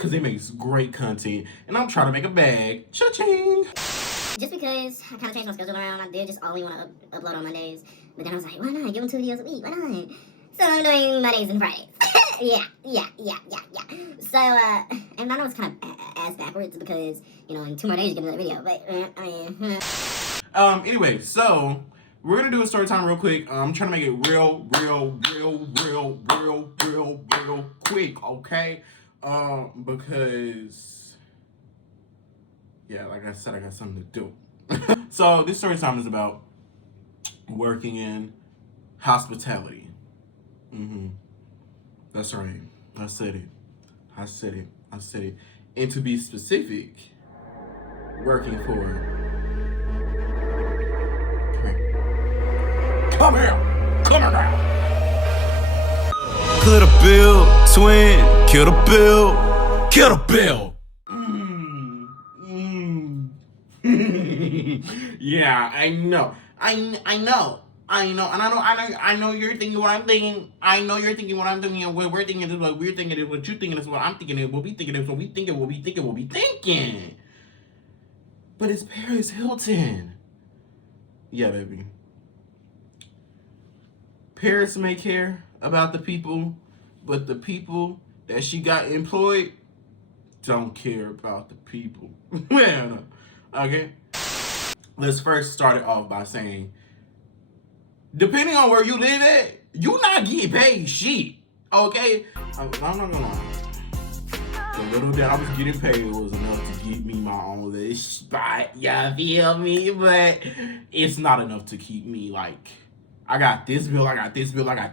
because it makes great content, and I'm trying to make a bag. Cha-ching! Just because I kind of changed my schedule around, I did just only want to upload on Mondays. But then I was like, why not? Give them 2 videos a week. Why not? So I'm doing Mondays and Fridays. yeah. So, and I know it's kind of ass backwards because, you know, in 2 more days you get another video. But, Anyway, so we're gonna do a story time real quick. I'm trying to make it real quick, okay? Because, yeah, like I said, I got something to do. So this story time is about working in hospitality. That's right. I said it. And to be specific, working for... Come here now. Clear the bill, twin, kill the bill. Yeah, I know. And I know you're thinking what I'm thinking. I know you're thinking what I'm thinking, and what we're thinking is what we're thinking, is what you're thinking is what I'm thinking, and what we thinking is what we thinking, what we thinking. But it's Paris Hilton. Yeah, baby. Paris may care about the people, but the people that she got employed don't care about the people. Man, okay? Let's first start it off by saying, depending on where you live at, you not getting paid shit, okay? I'm not gonna lie. The little that I was getting paid was enough to get me my own little spot, y'all feel me? But it's not enough to keep me, like, I got this bill, and this bill, and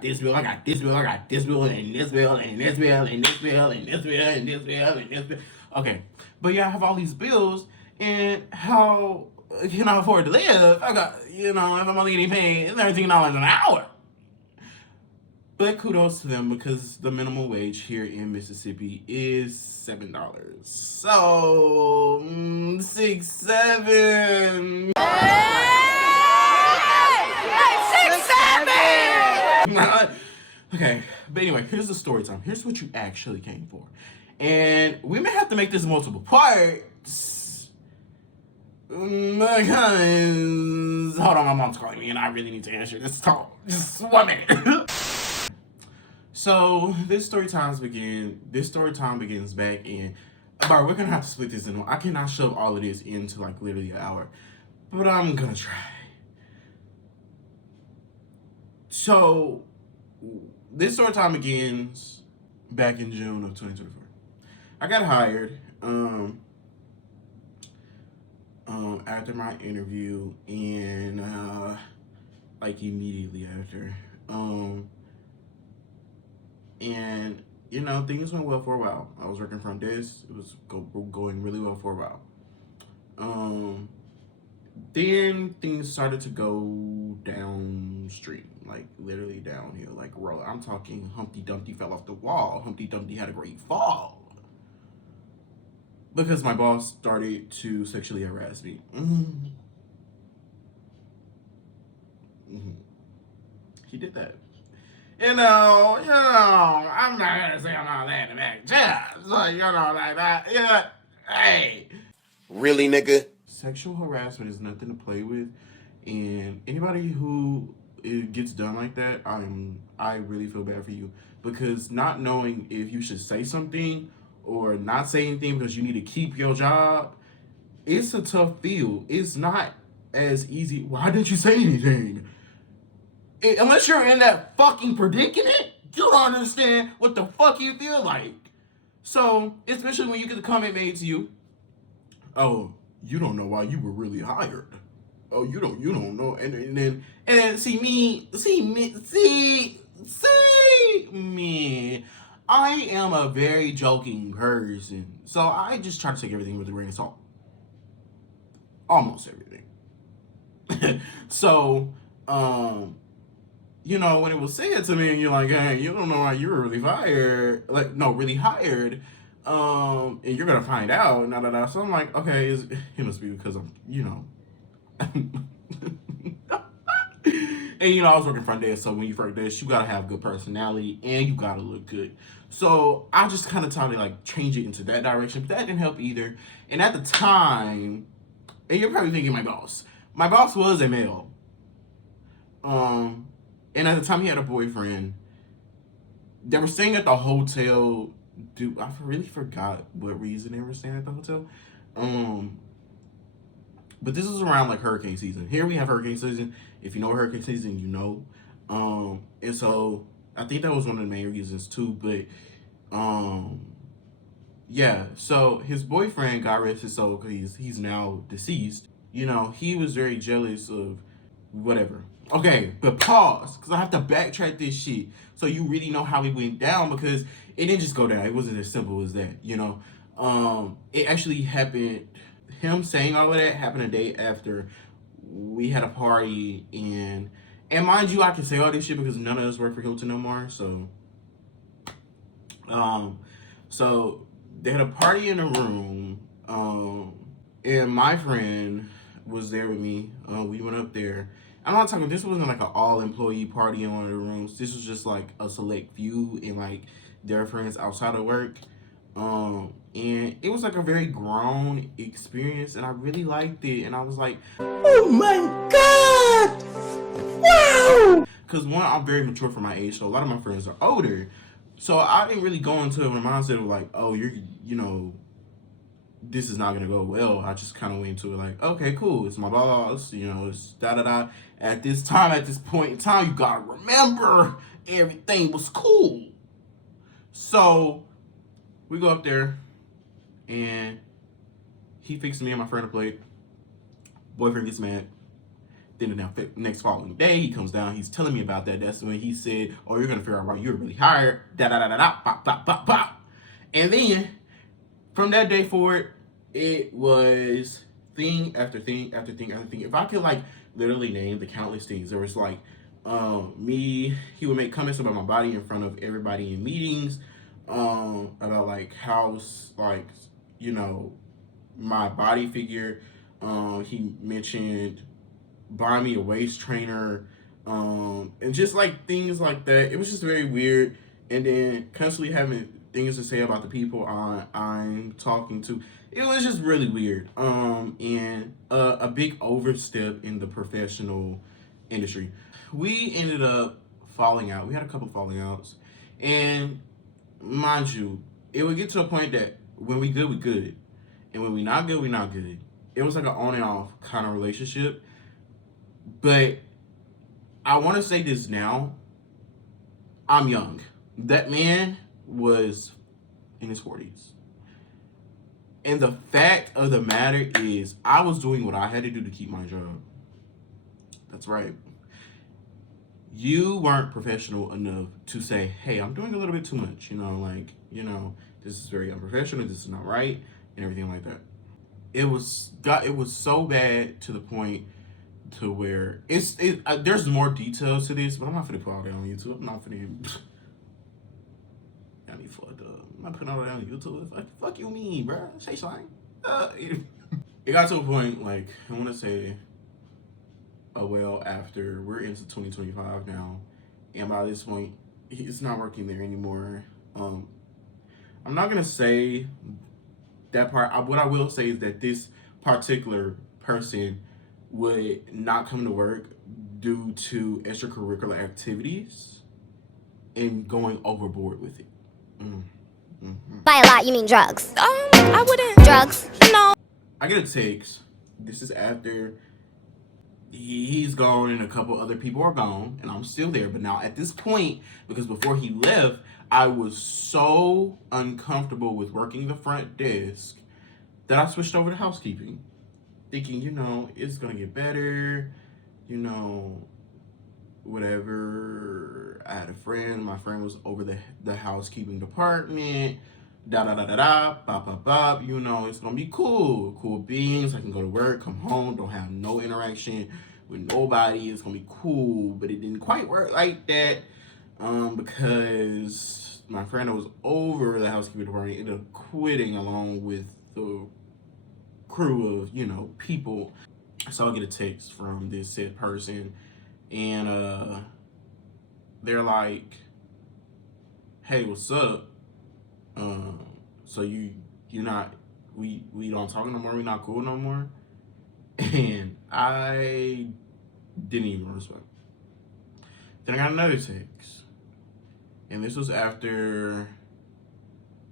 this bill, and this bill. Okay, but yeah, I have all these bills, and how can I afford to live? I got, if I'm only getting paid $13 an hour. But kudos to them, because the minimum wage here in Mississippi is $7. So, 6, 7. Okay, but anyway, here's the story time. Here's what you actually came for. And we may have to make this multiple parts. Because, hold on, my mom's calling me and I really need to answer this call. Just 1 minute. So this story time begins back in, but we're gonna have to split this in. I cannot shove all of this into like literally an hour, but I'm gonna try. So this story time begins back in June of 2024. I got hired after my interview, and like immediately after, and things went well for a while. I was working front desk. It was going really well for a while. Then things started to go downstream, like literally downhill, like roll. I'm talking Humpty Dumpty fell off the wall. Humpty Dumpty had a great fall. Because my boss started to sexually harass me. He did that. I'm not gonna say I'm all that in the back. Just like, like that. Yeah. Hey. Really, nigga? Sexual harassment is nothing to play with, and anybody who it gets done like that, I really feel bad for you, because not knowing if you should say something or not say anything because you need to keep your job, it's a tough field. It's not as easy. Why didn't you say anything? Unless you're in that fucking predicament, you don't understand what the fuck you feel like. So, especially when you get the comment made to you, oh, you don't know why you were really hired. Oh, you don't know. And then see me. I am a very joking person. So I just try to take everything with a grain of salt. Almost everything. So, when it was said to me and you're like, hey, you don't know why you were really really hired, and you're gonna find out, so I'm like, okay, it must be because I'm, And you know, I was working front desk, so when you front desk, you gotta have good personality and you gotta look good. So I just kind of tried to like change it into that direction, but that didn't help either. And at the time, and you're probably thinking my boss was a male. And at the time he had a boyfriend. They were staying at the hotel. Dude, I really forgot what reason they were staying at the hotel. But this was around like hurricane season. Here we have hurricane season. If you know hurricane season, you know. And so I think that was one of the main reasons too. But yeah. So his boyfriend, God rest his soul, because he's now deceased. You know, he was very jealous of whatever. Okay, but pause, because I have to backtrack this shit so you really know how it went down, because it didn't just go down. It wasn't as simple as that, you know. It actually happened, him saying all of that happened a day after we had a party, and mind you, I can say all this shit because none of us work for Hilton no more, so so they had a party in a room, and my friend was there with me. We went up there. I'm not talking, this wasn't like an all-employee party in one of the rooms. This was just like a select few and like their friends outside of work. And it was like a very grown experience, and I really liked it. And I was like, oh my God! Wow! Because one, I'm very mature for my age, so a lot of my friends are older. So I didn't really go into a mindset of like, oh, you know, this is not gonna go well. I just kind of went into it like, okay, cool, it's my boss, you know, it's da-da-da. At this point in time, you gotta remember everything was cool. So we go up there, and he fixes me and my friend a plate. Boyfriend gets mad. Then the next following day, he comes down, he's telling me about that. That's when he said, oh, you're gonna figure out why you're really hired, da-da-da-da-da, pop, pop, pop, pop. And then from that day forward, it was thing after thing after thing after thing. If I could like literally name the countless things, there was like he would make comments about my body in front of everybody in meetings, about like how like, you know, my body figure. He mentioned buying me a waist trainer, and just like things like that. It was just very weird. And then constantly having things to say about the people I'm talking to. It was just really weird. And a big overstep in the professional industry. We ended up falling out. We had a couple falling outs. And mind you, it would get to a point that when we good, we good. And when we not good, we not good. It was like an on and off kind of relationship. But I want to say this now. I'm young. That man was in his 40s. And the fact of the matter is, I was doing what I had to do to keep my job. That's right. You weren't professional enough to say, hey, I'm doing a little bit too much. You know, like, you know, this is very unprofessional. This is not right. And everything like that. It was so bad to the point to where there's more details to this, but I'm not gonna put all that on YouTube. I'm not gonna. Got me fucked up. I'm not putting all that on YouTube. Fuck you mean, bro? Say something. It got to a point, like, I want to say, well, after we're into 2025 now, and by this point, he's not working there anymore. I'm not gonna say that part. What I will say is that this particular person would not come to work due to extracurricular activities and going overboard with it. By a lot, you mean drugs? I wouldn't. Drugs? No. I get a text. This is after he's gone and a couple other people are gone, and I'm still there. But now at this point, because before he left, I was so uncomfortable with working the front desk that I switched over to housekeeping, thinking, you know, it's gonna get better, you know, whatever. I had a friend. My friend was over the housekeeping department. Da da da da da. Bop bop bop. You know, it's gonna be cool. Cool beans. I can go to work, come home, don't have no interaction with nobody. It's gonna be cool. But it didn't quite work like that, because my friend that was over the housekeeping department ended up quitting along with the crew of, you know, people. So I get a text from this said person, and they're like, "Hey, what's up? So you're not we don't talk no more. We not cool no more." And I didn't even respond. Then I got another text, and this was after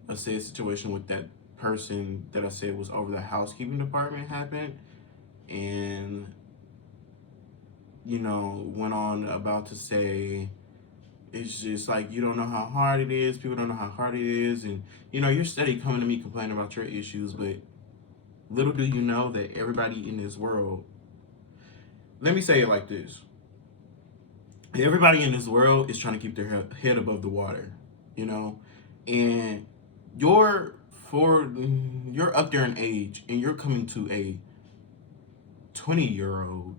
a said situation with that person that I said was over the housekeeping department happened, and went on about to say, it's just like, you don't know how hard it is. People don't know how hard it is. And, you're steady coming to me complaining about your issues, but little do you know that everybody in this world, let me say it like this. Everybody in this world is trying to keep their head above the water, and you're up there in age and you're coming to a 20-year-old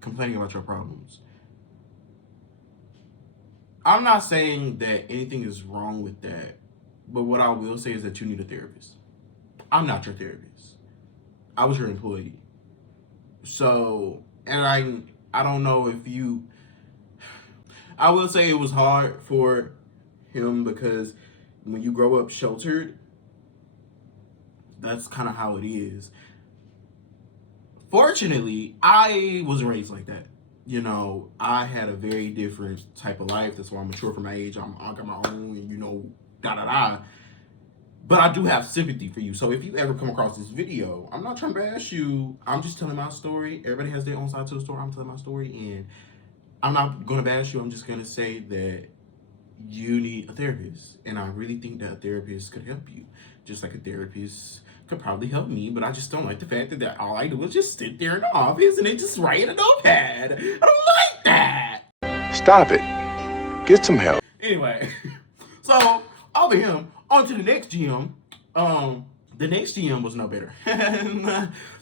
complaining about your problems. I'm not saying that anything is wrong with that, but what I will say is that you need a therapist. I'm not your therapist. I was your employee. So, and I don't know if I will say it was hard for him because when you grow up sheltered, that's kind of how it is. Fortunately, I was raised like that. I had a very different type of life. That's why I'm mature for my age. I got my own, and da-da-da. But I do have sympathy for you. So if you ever come across this video, I'm not trying to bash you. I'm just telling my story. Everybody has their own side to the story. I'm telling my story, and I'm not going to bash you. I'm just going to say that you need a therapist. And I really think that a therapist could help you. Just like a therapist could probably help me, but I just don't like the fact that all I do is just sit there in the office and they just write in a notepad. I don't like that. Stop it. Get some help. Anyway, so over him, on to the next GM. The next GM was no better.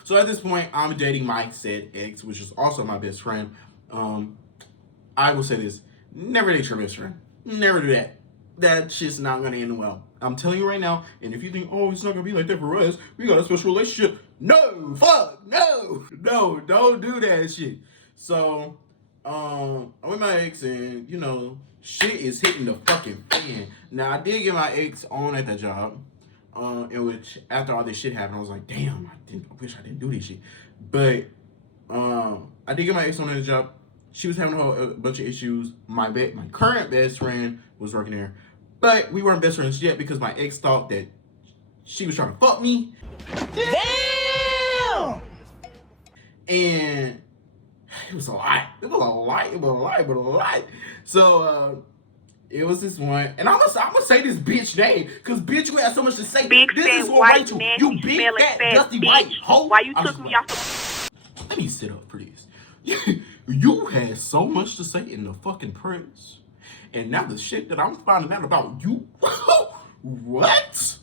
So at this point, I'm dating my said ex, which is also my best friend. I will say this: never date your best friend. Never do that. That shit's not gonna end well. I'm telling you right now. And if you think, oh, it's not gonna be like that for us, we got a special relationship. No, fuck, no, don't do that shit. So, I'm with my ex, and shit is hitting the fucking fan. Now, I did get my ex on at that job, in which after all this shit happened, I was like, damn, I wish I didn't do this shit. But I did get my ex on at the job. She was having a bunch of issues. My current best friend was working there, but we weren't best friends yet because my ex thought that she was trying to fuck me. Damn! And it was a lot. So it was this one, and I'm gonna say this bitch name, cause bitch, you had so much to say. Big this fat is what white Rachel, nasty you big smelling fat fat dusty bitch. white hoe. Why you took me off? Let me sit up for this. You had so much to say in the fucking press, and now the shit that I'm finding out about you. What?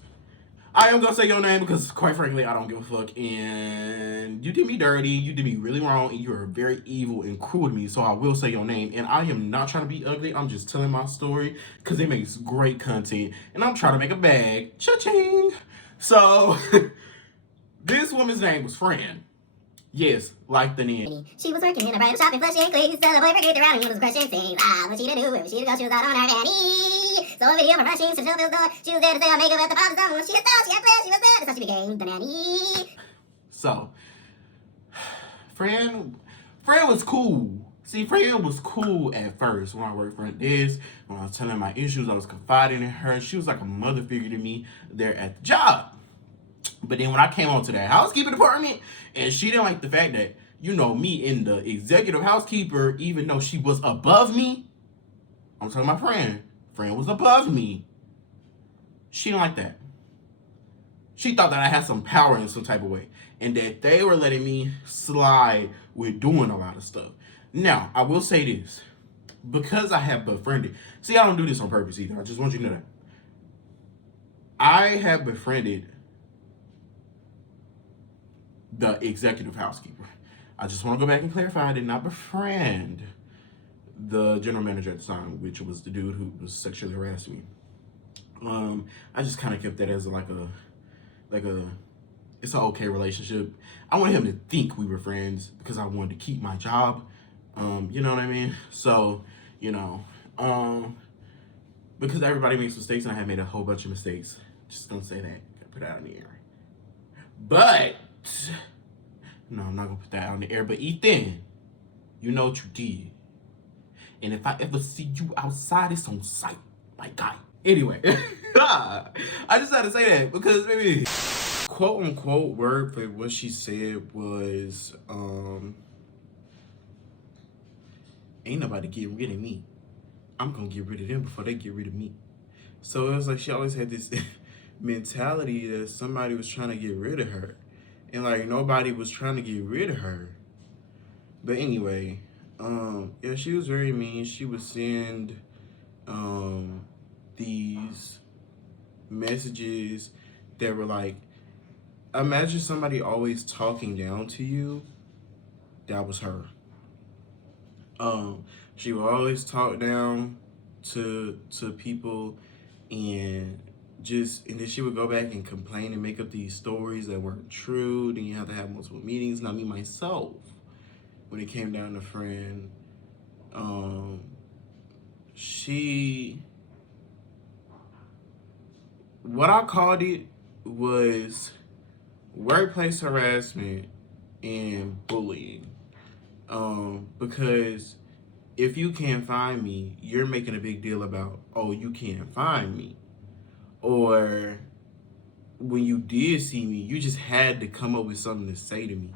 I am gonna say your name because, quite frankly, I don't give a fuck. And you did me dirty. You did me really wrong, and you are very evil and cruel to me. So I will say your name. And I am not trying to be ugly. I'm just telling my story because it makes great content, and I'm trying to make a bag. Cha-ching. So this woman's name was Fran. Yes, like the name. She was working in a bridal shop in Flushing, Cleveland. So the boyfriend kicked her out and he was questioning, saying, what she to do? Where was she to go? She was out on her nanny. So a video from Flushing to Shelby's door. She was there to say, I'll make up at the father's home. When she was out, she had plans, she was there. That's how she became the nanny. So, Fran was cool. See, Fran was cool at first when I worked for this. When I was telling my issues, I was confiding in her. She was like a mother figure to me there at the job. But then when I came onto that housekeeping department, and she didn't like the fact that, me and the executive housekeeper, even though she was above me, I'm talking about Fran was above me. She didn't like that. She thought that I had some power in some type of way, and that they were letting me slide with doing a lot of stuff. Now, I will say this, because I have befriended, see, I don't do this on purpose either. I just want you to know that. I have befriended the executive housekeeper. I just want to go back and clarify, I did not befriend the general manager at the time, which was the dude who was sexually harassing me. I just kind of kept that as it's an okay relationship. I wanted him to think we were friends because I wanted to keep my job, You know what I mean? So, you know, because everybody makes mistakes, and I have made a whole bunch of mistakes. Just gonna say that. Gotta put it out in the air. But no, I'm not gonna put that out in the air. But Ethan, you know what you did. And if I ever see you outside, it's on sight. My guy. Anyway, I just had to say that because maybe quote unquote word for what she said was, ain't nobody getting rid of me. I'm gonna get rid of them before they get rid of me. So it was like she always had this mentality that somebody was trying to get rid of her. And like nobody was trying to get rid of her. But anyway, yeah, she was very mean. She would send these messages that were like, imagine somebody always talking down to you. That was her. She would always talk down to people, and then she would go back and complain and make up these stories that weren't true. Then you have to have multiple meetings. Now me myself, when it came down to friend, what I called it was workplace harassment and bullying. Because if you can't find me, you're making a big deal about, oh, you can't find me. Or when you did see me, you just had to come up with something to say to me.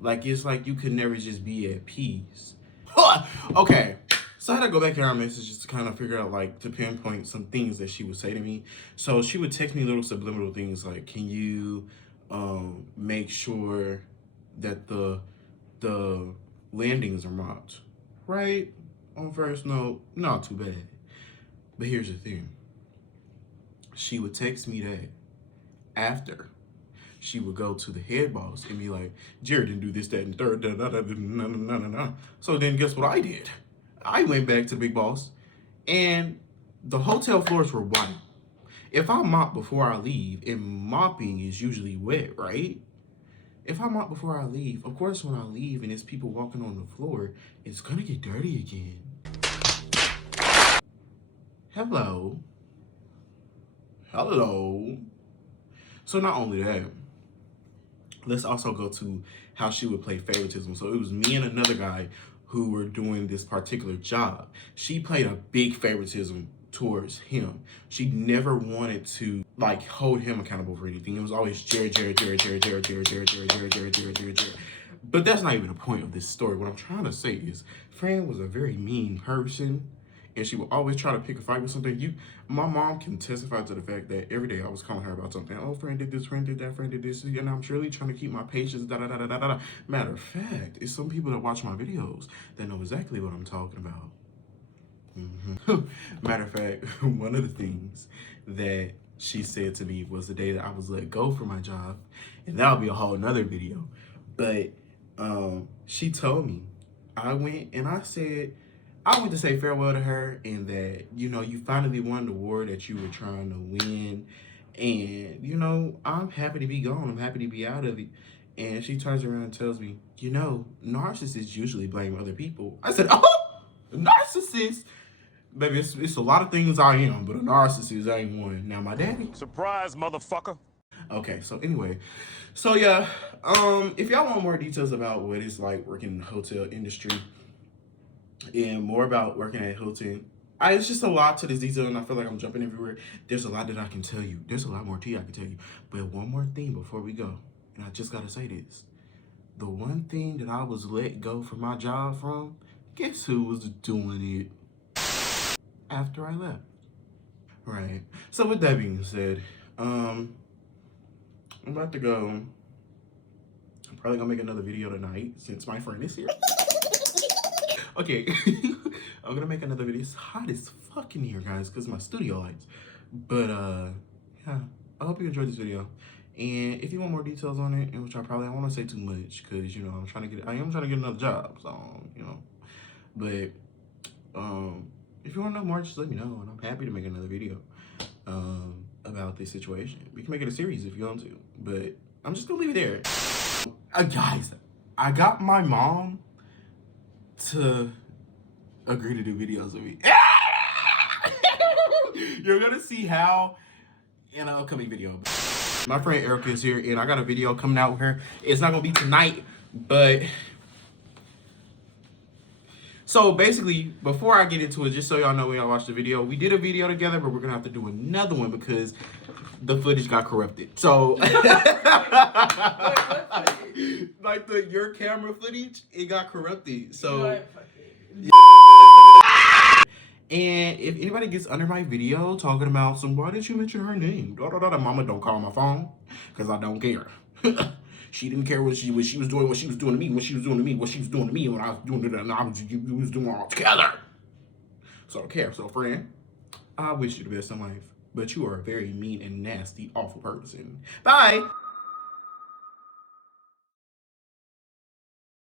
Like, it's like you could never just be at peace. Okay, so I had to go back in our messages to kind of figure out, like, to pinpoint some things that she would say to me. So she would text me little subliminal things like, can you make sure that the landings are marked? Right? On first note, not too bad. But here's the thing. She would text me that after she would go to the head boss and be like, Jared didn't do this, that, and third, So then guess what I did? I went back to Big Boss, and the hotel floors were white. If I mop before I leave, and mopping is usually wet, right? If I mop before I leave, of course when I leave and there's people walking on the floor, it's gonna get dirty again. Hello. So not only that, let's also go to how she would play favoritism. So it was me and another guy who were doing this particular job. She played a big favoritism towards him. She never wanted to like hold him accountable for anything. It was always Jared. But that's not even the point of this story. What I'm trying to say is, Fran was a very mean person, and she would always try to pick a fight with something. My mom can testify to the fact that every day I was calling her about something. Oh, Fran did this, Fran did that, Fran did this, and I'm really trying to keep my patience, Matter of fact, it's some people that watch my videos that know exactly what I'm talking about. Matter of fact, one of the things that she said to me was the day that I was let go from my job, and that'll be a whole nother video. But she told me, I went to say farewell to her, and that, you know, you finally won the war that you were trying to win, and, you know, I'm happy to be gone. I'm happy to be out of it. And she turns around and tells me, you know, narcissists usually blame other people. I said, oh, narcissist? Baby, it's a lot of things I am, but a narcissist ain't one. Now, my daddy. Surprise, motherfucker. Okay, so anyway. So, yeah, if y'all want more details about what it's like working in the hotel industry and more about working at Hilton, it's just a lot to this detail, and I feel like I'm jumping everywhere. There's a lot that I can tell you. There's a lot more tea I can tell you. But one more thing before we go, and I just got to say this. The one thing that I was let go from my job from, guess who was doing it after I left? Right. So with that being said, I'm about to go. I'm probably gonna make another video tonight since my friend is here. Okay. I'm gonna make another video. It's hot as fuck in here, guys, because my studio lights. But yeah, I hope you enjoyed this video. And if you want more details on it, which I probably don't want to say too much, because, you know, I am trying to get another job, so, you know. But if you want to know more, just let me know, and I'm happy to make another video about this situation. We can make it a series if you want to, but I'm just gonna leave it there. Guys, I got my mom to agree to do videos with me. You're gonna see how in an upcoming video. My friend Erica is here, and I got a video coming out with her. It's not gonna be tonight, but so basically, before I get into it, just so y'all know when y'all watch the video, we did a video together, but we're gonna have to do another one because the footage got corrupted. So like your camera footage, it got corrupted. So and if anybody gets under my video talking about why didn't you mention her name? Mama, don't call my phone because I don't care. She didn't care what she was doing, what she was doing to me, what she was doing to me, what she was doing to me, when I was doing it, and we was doing it all together. So I don't care. So friend, I wish you the best in life, but you are a very mean and nasty, awful person. Bye.